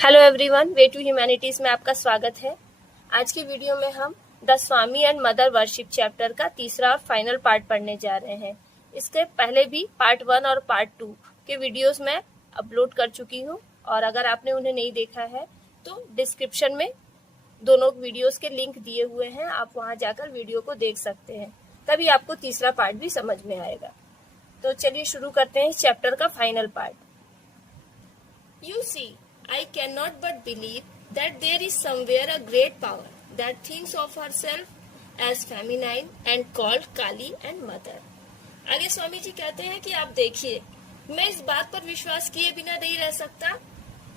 Hello everyone, way to humanities में आपका स्वागत है। आज की वीडियो में हम the Swami and mother worship chapter का तीसरा और फाइनल पार्ट पढ़ने जा रहे हैं। इसके पहले भी पार्ट 1 और पार्ट 2 के वीडियोस मैं अपलोड कर चुकी हूं और अगर आपने उन्हें नहीं देखा है तो डिस्क्रिप्शन में दोनों वीडियोस के लिंक दिए हुए हैं, आप वहां जाकर वीडियो को देख सकते हैं, तभी आपको तीसरा पार्ट भी समझ में आएगा। तो चलिए शुरू करते हैं इस चैप्टर का final part. You see, I cannot but believe that there is somewhere a great power that thinks of herself as feminine and called Kali and Mother. आगे स्वामी जी कहते हैं कि आप देखिए, मैं इस बात पर विश्वास किए बिना नहीं रह सकता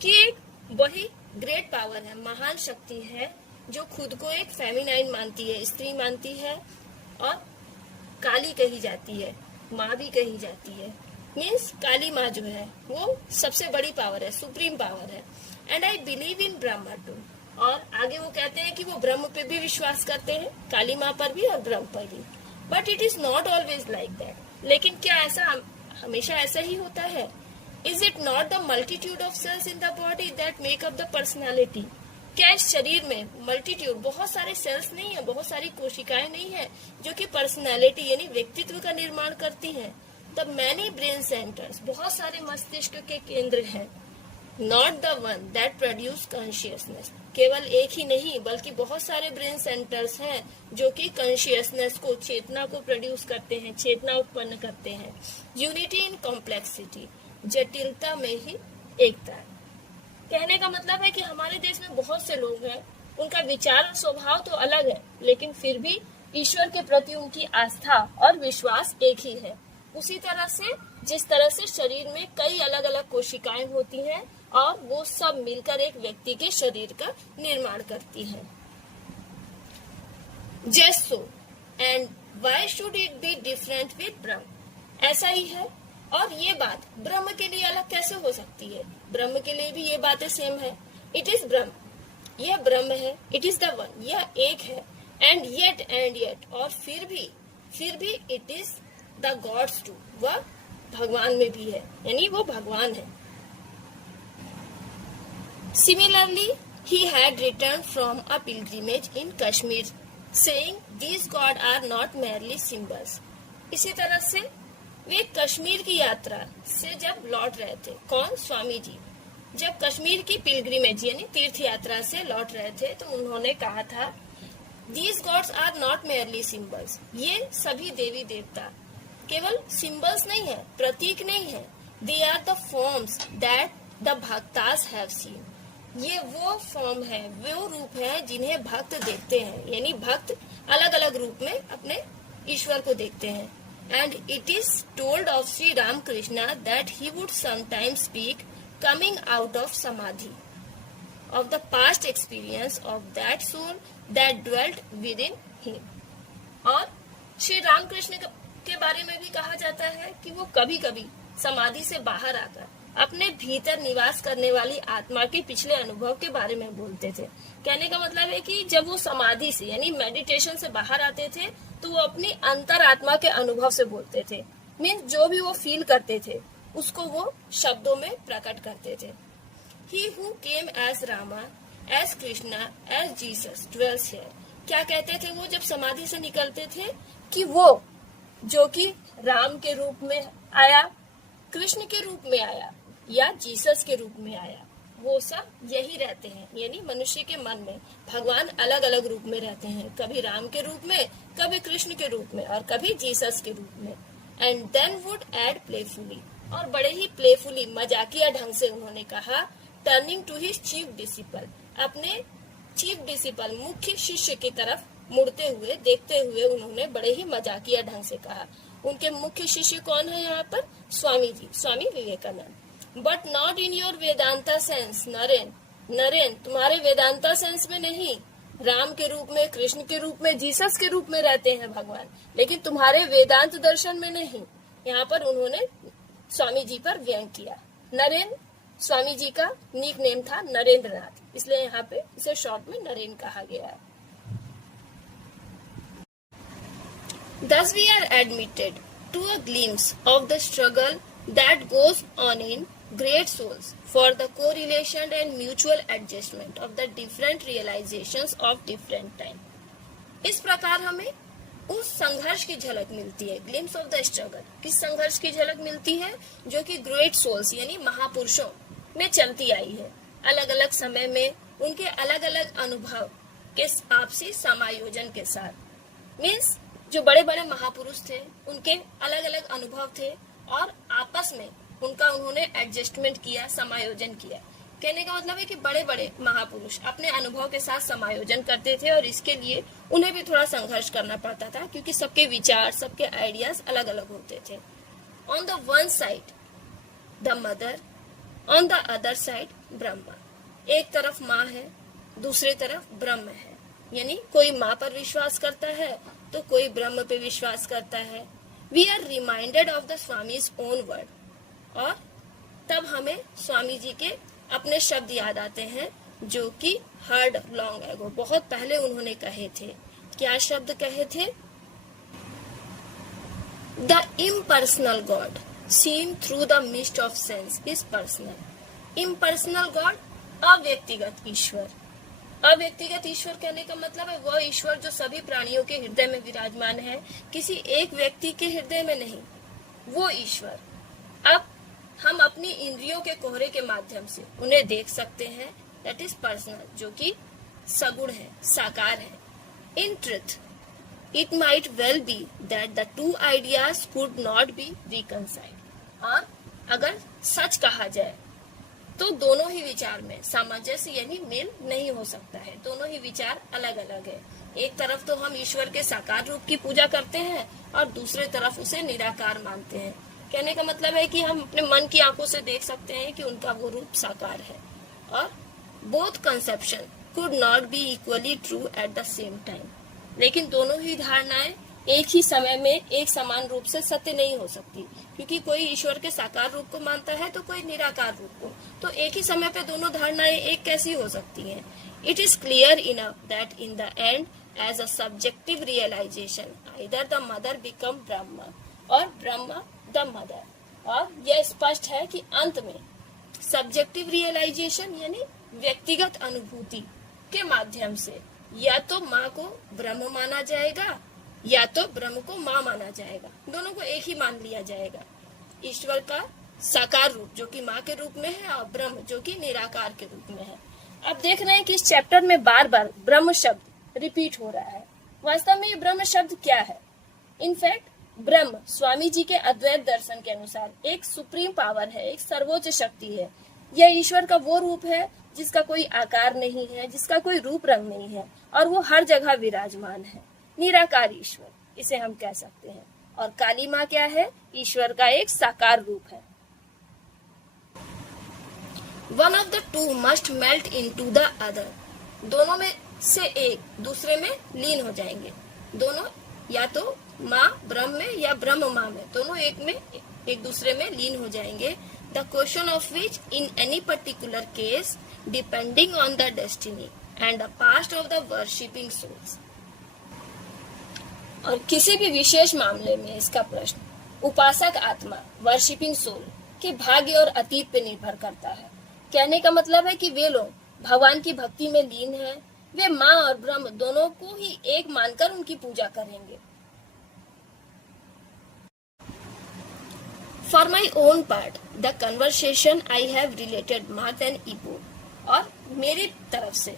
कि एक वही ग्रेट पावर है, महान शक्ति है जो खुद को एक फेमिनाइन मानती है, स्त्री मानती है और काली कही जाती है, माँ भी कही जाती है। मीन्स काली माँ जो है वो सबसे बड़ी पावर है, सुप्रीम पावर है। And I believe in Brahma too. और आगे वो कहते हैं कि वो ब्रह्म पे भी विश्वास करते हैं, काली माँ पर भी और ब्रह्म पर भी। But it is not always like that. लेकिन क्या ऐसा हमेशा ऐसा ही होता है? Is it not the multitude of cells in the body that make up the personality? क्या इस शरीर में मल्टीट्यूड, बहुत सारे सेल्स नहीं है, बहुत सारी कोशिकाएं नहीं है जो कि पर्सनैलिटी यानी व्यक्तित्व का निर्माण करती हैं? द मैनी ब्रेन सेंटर्स, बहुत सारे मस्तिष्क के केंद्र हैं। Not the one that produce consciousness, केवल एक ही नहीं बल्कि बहुत सारे ब्रेन सेंटर्स हैं जो कि कॉन्शियसनेस को, चेतना को प्रोड्यूस करते हैं, चेतना उत्पन्न करते हैं। यूनिटी इन कॉम्प्लेक्सिटी, जटिलता में ही एकता। कहने का मतलब है कि हमारे देश में बहुत से लोग हैं, उनका विचार और स्वभाव तो अलग है, लेकिन फिर भी ईश्वर के प्रति उनकी आस्था और विश्वास एक ही है। उसी तरह से जिस तरह से शरीर में कई अलग अलग कोशिकाएं होती हैं और वो सब मिलकर एक व्यक्ति के शरीर का निर्माण करती हैं। Just so and why should it be different with ब्रह्म? ऐसा ही है और ये बात ब्रह्म के लिए अलग कैसे हो सकती है? ब्रह्म के लिए भी ये बातें सेम है। इट इज ब्रह्म, यह ब्रह्म है। इट इज द वन, यह एक है। एंड येट और फिर भी it is the gods too, वह भगवान में भी है, यानी वो भगवान है। Similarly he had returned from a pilgrimage in Kashmir, saying these gods are not merely symbols. इसी तरह से वे कश्मीर की यात्रा से जब लौट रहे थे, कौन? स्वामी जी। जब कश्मीर की पिलग्रिमेज यानी तीर्थ यात्रा से लौट रहे थे तो उन्होंने कहा था these gods are not merely symbols, ये सभी देवी देवता केवल सिंबल्स नहीं है, प्रतीक नहीं है। They are the forms that the भक्तास हैव सीन, ये वो फॉर्म है, वो रूप है जिन्हें भक्त देखते हैं, यानी भक्त अलग अलग रूप में अपने ईश्वर को देखते हैं। And it is told of Shri Ramakrishna that he would sometimes speak coming out of samadhi of the past experience of that soul that dwelt within him. और श्री राम कृष्ण के बारे में भी कहा जाता है कि वो कभी कभी समाधि से बाहर आकर अपने भीतर निवास करने वाली आत्मा के पिछले अनुभव के बारे में बोलते थे। कहने का मतलब है कि जब वो समाधि से यानी मेडिटेशन से बाहर आते थे तो वो अपनी अंतर आत्मा के अनुभव से बोलते थे। मीन्स जो भी वो फील करते थे उसको वो शब्दों में प्रकट करते थे। He who came as Rama, as Krishna, as Jesus dwells here. क्या कहते थे वो जब समाधि से निकलते थे? कि वो जो कि राम के रूप में आया, कृष्ण के रूप में आया या जीसस के रूप में आया, वो सब यही रहते हैं। यानी मनुष्य के मन में भगवान अलग अलग रूप में रहते हैं, कभी राम के रूप में, कभी कृष्ण के रूप में और कभी जीसस के रूप में। And then would add playfully, और बड़े ही प्लेफुली मजाकिया ढंग से उन्होंने कहा, turning to his chief disciple, अपने चीफ डिसिपल मुख्य शिष्य की तरफ मुड़ते हुए, देखते हुए उन्होंने बड़े ही मजाकिया ढंग से कहा। उनके मुख्य शिष्य कौन है यहाँ पर? Swami ji, Swami Vivekananda. But not in your Vedanta sense Naren, तुम्हारे वेदांता सेंस में नहीं। राम के रूप में, कृष्ण के रूप में, जीसस के रूप में रहते हैं भगवान, लेकिन तुम्हारे वेदांत दर्शन में नहीं। यहाँ पर उन्होंने स्वामी जी पर व्यंग किया। नरेन स्वामी जी का निक नेम था नरेंद्र नाथ, इसलिए यहाँ पे इसे शॉर्ट में नरेन कहा गया है। Thus we are admitted to a glimpse of the struggle that goes on in great souls for the correlation and mutual adjustment of the different realizations of different time. इस प्रकार हमें उस संघर्ष की झलक मिलती है, ग्लिम्स ऑफ द स्ट्रगल। किस संघर्ष की झलक मिलती है? जो कि ग्रेट सोल्स यानी महापुरुषों में चलती आई है। अलग अलग समय में उनके अलग अलग अनुभव के आपसी समायोजन के साथ। मीन्स जो बड़े बड़े महापुरुष थे उनके अलग अलग अनुभव थे और आपस में उनका उन्होंने एडजस्टमेंट किया, समायोजन किया। कहने का मतलब है कि बड़े बड़े महापुरुष अपने अनुभव के साथ समायोजन करते थे और इसके लिए उन्हें भी थोड़ा संघर्ष करना पड़ता था, क्योंकि सबके विचार, सबके आइडियाज अलग अलग होते थे। On the one side the mother, on the other side Brahma. एक तरफ माँ है, दूसरी तरफ ब्रह्म है। यानी कोई माँ पर विश्वास करता है तो कोई ब्रह्म पे विश्वास करता है। We are reminded of the Swami's own word, और तब हमें स्वामी जी के अपने शब्द याद आते हैं जो कि हर्ड लॉन्ग एगो, बहुत पहले उन्होंने कहे थे। क्या शब्द कहे थे? The impersonal God seen through the mist of sense is personal. Impersonal God, अव्यक्तिगत ईश्वर। अव्यक्तिगत ईश्वर कहने का मतलब है वह ईश्वर जो सभी प्राणियों के हृदय में विराजमान है, किसी एक व्यक्ति के हृदय में नहीं, वो ईश्वर। अब हम अपनी इंद्रियों के कोहरे के माध्यम से उन्हें देख सकते हैं, दैट इज पर्सनल, जो कि सगुण है, साकार है। In truth it might well be that the two ideas could not be reconciled. और अगर सच कहा जाए तो दोनों ही विचार में सामंजस्य यानी मेल नहीं हो सकता है। दोनों ही विचार अलग अलग है। एक तरफ तो हम ईश्वर के साकार रूप की पूजा करते हैं और दूसरे तरफ उसे निराकार मानते हैं। कहने का मतलब है कि हम अपने मन की आंखों से देख सकते हैं कि उनका वो रूप साकार है। और both conception could not be equally true at the same time. लेकिन दोनों ही धारणाएं एक ही समय में एक समान रूप से सत्य नहीं हो सकती, क्योंकि कोई ईश्वर के साकार रूप को मानता है तो कोई निराकार रूप को। तो एक ही समय पे दोनों धारणाएं एक कैसी हो सकती हैं? It is clear enough that in the end as a subjective realization either the mother become Brahma और ब्रह्मा द मदर। और यह स्पष्ट है कि अंत में सब्जेक्टिव रियलाइजेशन यानी व्यक्तिगत अनुभूति के माध्यम से या तो माँ को ब्रह्म माना जाएगा या तो ब्रह्म को माँ माना जाएगा। दोनों को एक ही मान लिया जाएगा। ईश्वर का साकार रूप जो कि माँ के रूप में है और ब्रह्म जो कि निराकार के रूप में है। अब देख रहे हैं कि इस चैप्टर में बार बार ब्रह्म शब्द रिपीट हो रहा है। वास्तव में ये ब्रह्म शब्द क्या है? इनफैक्ट ब्रह्म स्वामी जी के अद्वैत दर्शन के अनुसार एक सुप्रीम पावर है, एक सर्वोच्च शक्ति है। यह ईश्वर का वो रूप है जिसका कोई आकार नहीं है, जिसका कोई रूप रंग नहीं है, और वो हर जगह विराजमान है। निराकार ईश्वर इसे हम कह सकते हैं। और काली माँ क्या है? ईश्वर का एक साकार रूप है। One of the two must melt into the other. दोनों में से एक दूसरे में लीन हो जाएंगे। दोनों या तो माँ ब्रह्म में या ब्रह्म माँ में, दोनों एक दूसरे में लीन हो जाएंगे। The question of which in any particular case depending on the destiny and the past of the worshipping souls. और किसी भी विशेष मामले में इसका प्रश्न उपासक आत्मा, वर्शिपिंग सोल के भाग्य और अतीत पे निर्भर करता है। कहने का मतलब है कि वे लोग भगवान की भक्ति में लीन हैं, वे माँ और ब्रह्म दोनों को ही एक मानकर उनकी पूजा करेंगे। For my own part, the conversation I have related more than Ipo। और मेरी तरफ से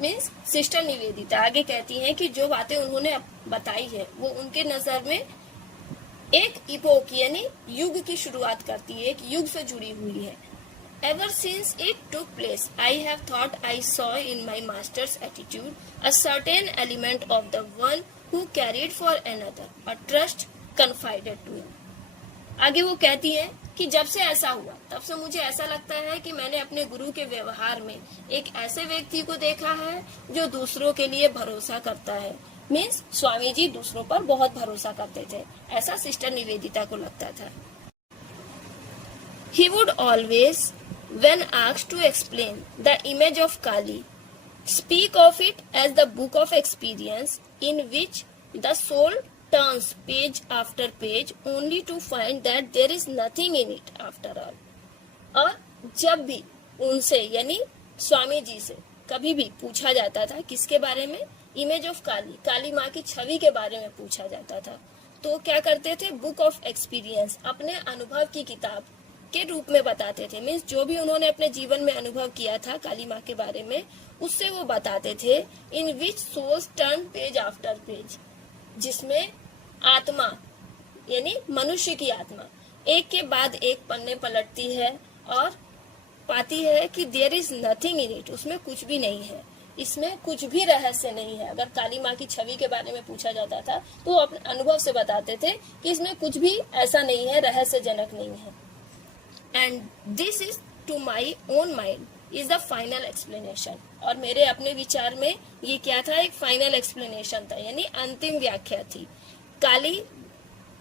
मीन्स सिस्टर निवेदिता आगे कहती हैं कि जो बातें उन्होंने बताई है वो उनके नजर में एक इपोक यानी युग की शुरुआत करती है, एक युग से जुड़ी हुई है। Ever since it took place, I have thought I saw in my master's attitude a certain element of the one who cared for another, a trust confided to him। आगे वो कहती है कि जब से ऐसा हुआ तब से मुझे ऐसा लगता है कि मैंने अपने गुरु के व्यवहार में एक ऐसे व्यक्ति को देखा है जो दूसरों के लिए भरोसा करता है। मीन्स स्वामी जी दूसरों पर बहुत भरोसा करते थे, ऐसा सिस्टर निवेदिता को लगता था। He would always, when asked to explain the image of Kali, speak of it as the book of experience in which the soul turns page after page only to find that there is nothing in it after all। और जब भी उनसे यानी स्वामी जी से कभी भी पूछा जाता था किसके बारे में, इमेज ऑफ काली, काली माँ की छवि के बारे में पूछा जाता था, तो क्या करते थे, बुक ऑफ एक्सपीरियंस, अपने अनुभव की किताब के रूप में बताते थे। मीन्स जो भी उन्होंने अपने जीवन में अनुभव किया था काली माँ के बारे में, उससे वो बताते थे। In which souls turn page after page, जिसमें आत्मा यानी मनुष्य की आत्मा एक के बाद एक पन्ने पलटती है और पाती है कि there is nothing in it, उसमें कुछ भी नहीं है, इसमें कुछ भी रहस्य नहीं है। अगर काली माँ की छवि के बारे में पूछा जाता था तो वो अपने अनुभव से बताते थे कि इसमें कुछ भी ऐसा नहीं है, रहस्यजनक नहीं है। And this is to my own mind is the final explanation, और मेरे अपने विचार में ये क्या था, एक फाइनल एक्सप्लेनेशन था, यानी अंतिम व्याख्या थी। Kali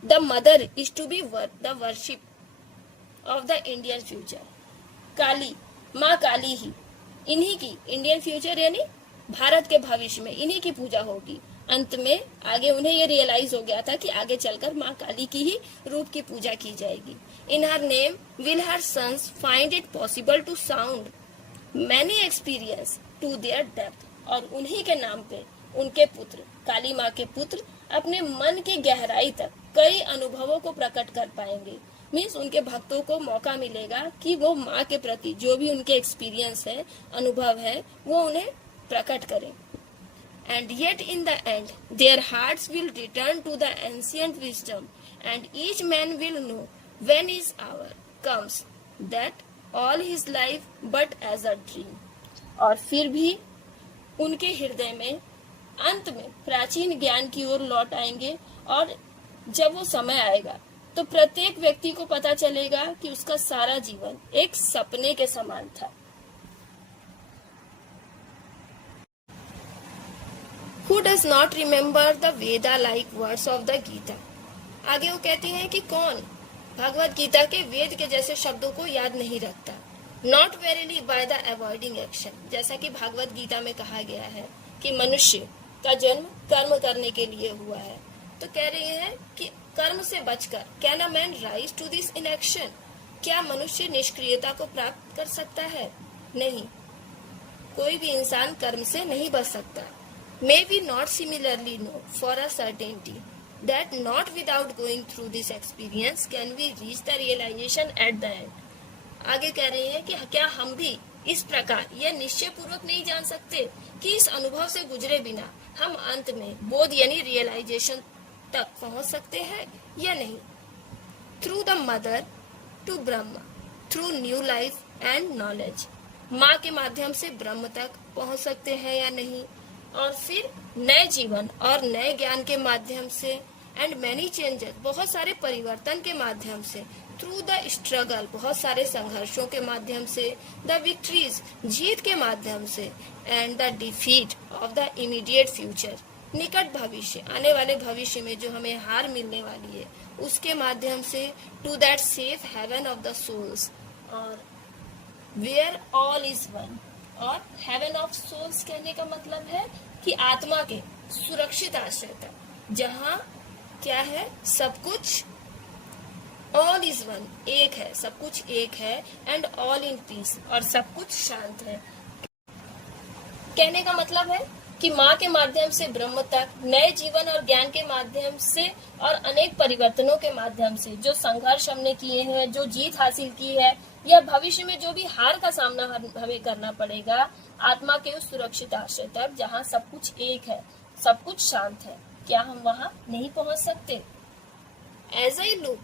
the mother is to be the worship of the Indian future, Kali माँ काली ही, इन्हीं की इंडियन फ्यूचर यानी भारत के भविष्य में इन्हीं की पूजा होगी। अंत में आगे उन्हें ये रियलाइज हो गया था कि आगे चलकर माँ काली की ही रूप की पूजा की जाएगी। In her name will her sons find it possible to sound many experience to their depth, और उन्हीं के नाम पे उनके पुत्र, काली माँ के पुत्र, अपने मन की गहराई तक कई अनुभवों को प्रकट कर पाएंगे। मीन्स उनके भक्तों को मौका मिलेगा कि वो माँ के प्रति जो भी उनके एक्सपीरियंस है, अनुभव है, वो उन्हें प्रकट करें। And yet in the end, their hearts will return to the ancient wisdom, and each man will know when his hour comes that all his life but as a dream. और फिर भी उनके हृदय में अंत में प्राचीन ज्ञान की ओर लौट आएंगे, और जब वो समय आएगा तो प्रत्येक व्यक्ति को पता चलेगा कि उसका सारा जीवन एक सपने के समान था। Who does not remember the Veda-like words of the Gita? आगे वो कहते हैं कि कौन भगवत गीता के वेद के जैसे शब्दों को याद नहीं रखता। Not verily by the avoiding action, जैसा कि भगवत गीता में कहा गया है कि मनुष्य का जन्म कर्म करने के लिए हुआ है, तो कह रहे हैं कि कर्म से बचकर can a man rise to this inaction, क्या मनुष्य निष्क्रियता को प्राप्त कर सकता है? नहीं, कोई भी इंसान कर्म से नहीं बच सकता। May we not similarly know for a certainty that not without going through this experience can we reach the realization at the end. आगे कह रहे हैं कि क्या हम भी इस प्रकार यह निश्चय पूर्वक नहीं जान सकते कि इस अनुभव से गुजरे बिना हम अंत में बोध यानी रियलाइजेशन तक पहुंच सकते हैं या नहीं। Through the mother to Brahma, through new life and knowledge, माँ के माध्यम से ब्रह्म तक पहुंच सकते हैं या नहीं, और फिर नए जीवन और नए ज्ञान के माध्यम से, एंड मैनी चेंजेस, बहुत सारे परिवर्तन के माध्यम से, थ्रू द स्ट्रगल, बहुत सारे संघर्षों के माध्यम से, द विक्ट्रीज, जीत के माध्यम से, and the defeat of the immediate future, निकट भविष्य, आने वाले भविष्य में जो हमें हार मिलने वाली है उसके माध्यम से, to that safe haven of the souls, और वेयर ऑल इज वन, और हेवन ऑफ सोल्स कहने का मतलब है कि आत्मा के सुरक्षित आश्रय तक, जहाँ क्या है, सब कुछ ऑल इज वन, एक है, सब कुछ एक है, एंड ऑल इन पीस, और सब कुछ शांत है। कहने का मतलब है कि माँ के माध्यम से ब्रह्म तक, नए जीवन और ज्ञान के माध्यम से, और अनेक परिवर्तनों के माध्यम से जो संघर्ष हमने किए हैं, जो जीत हासिल की है, या भविष्य में जो भी हार का सामना हमें करना पड़ेगा, आत्मा के उस सुरक्षित आश्रय तक जहाँ सब कुछ एक है, सब कुछ शांत है, क्या हम वहाँ नहीं पहुँच सकते? As I look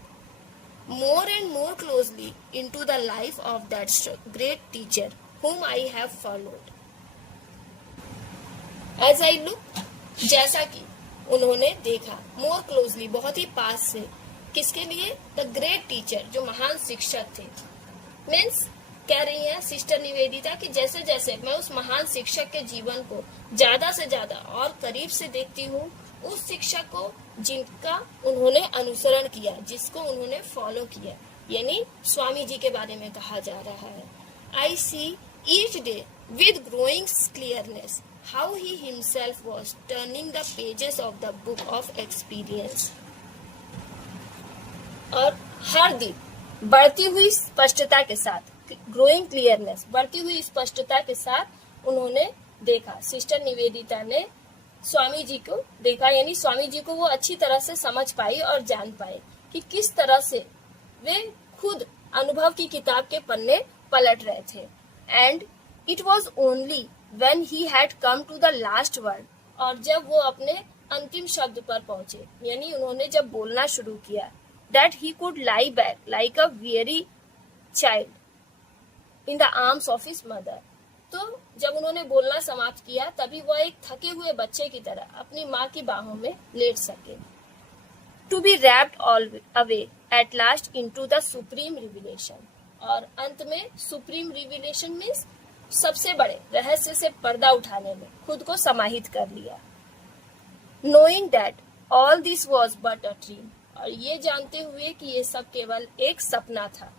more and more closely into the life of that great teacher whom I have followed. As I look, जैसा कि उन्होंने देखा, more closely, बहुत ही पास से, किसके लिए? The great teacher, जो महान शिक्षक थे। मीन्स कह रही है सिस्टर निवेदिता कि जैसे जैसे मैं उस महान शिक्षक के जीवन को ज्यादा से ज्यादा और करीब से देखती हूँ, उस शिक्षक को जिनका उन्होंने अनुसरण किया, जिसको उन्होंने फॉलो किया, यानी स्वामी जी के बारे में कहा जा रहा है। I see each day with growing clearness how he himself was turning the pages of the book of experience, और हर दिन बढ़ती हुई स्पष्टता के साथ ग्रोइंग क्लियरनेस, बढ़ती हुई स्पष्टता के साथ उन्होंने देखा। सिस्टर निवेदिता ने स्वामी जी को देखा, यानी स्वामी जी को वो अच्छी तरह से समझ पाई और जान पाए कि किस तरह से वे खुद अनुभव की किताब के पन्ने पलट रहे थे। And it was only when he had come to the last word, और जब वो अपने अंतिम शब्द पर पहुंचे, यानी उन्होंने जब बोलना शुरू किया, that he could lie back like a very child in the arms of his mother. तो जब उन्होंने बोलना समाप्त किया, तभी वह एक थके हुए बच्चे की तरह अपनी माँ की बाहों में लेट सके। To be wrapped all away at last into the supreme revelation, और अंत में सुप्रीम रिविलेशन मीन्स सबसे बड़े रहस्य से पर्दा उठाने में खुद को समाहित कर लिया। Knowing that all this was but a dream, और ये जानते हुए कि ये सब केवल एक सपना था।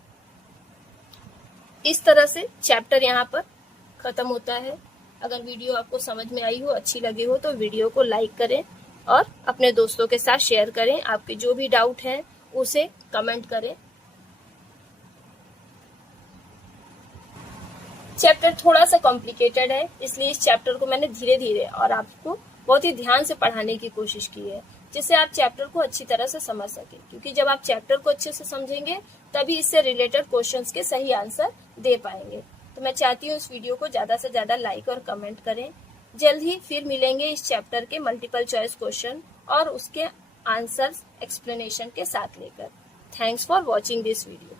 इस तरह से चैप्टर यहाँ पर खत्म होता है। अगर वीडियो आपको समझ में आई हो, अच्छी लगी हो, तो वीडियो को लाइक करें और अपने दोस्तों के साथ शेयर करें। आपके जो भी डाउट हैं उसे कमेंट करें। चैप्टर थोड़ा सा कॉम्प्लिकेटेड है, इसलिए इस चैप्टर को मैंने धीरे धीरे और आपको बहुत ही ध्यान से पढ़ाने की कोशिश की है, जिससे आप चैप्टर को अच्छी तरह से समझ सके। क्योंकि जब आप चैप्टर को अच्छे से समझेंगे, तभी इससे रिलेटेड क्वेश्चंस के सही आंसर दे पाएंगे। तो मैं चाहती हूँ इस वीडियो को ज्यादा से ज्यादा लाइक और कमेंट करें। जल्द ही फिर मिलेंगे इस चैप्टर के मल्टीपल चॉइस क्वेश्चन और उसके आंसर्स एक्सप्लेनेशन के साथ लेकर। Thanks for watching this video.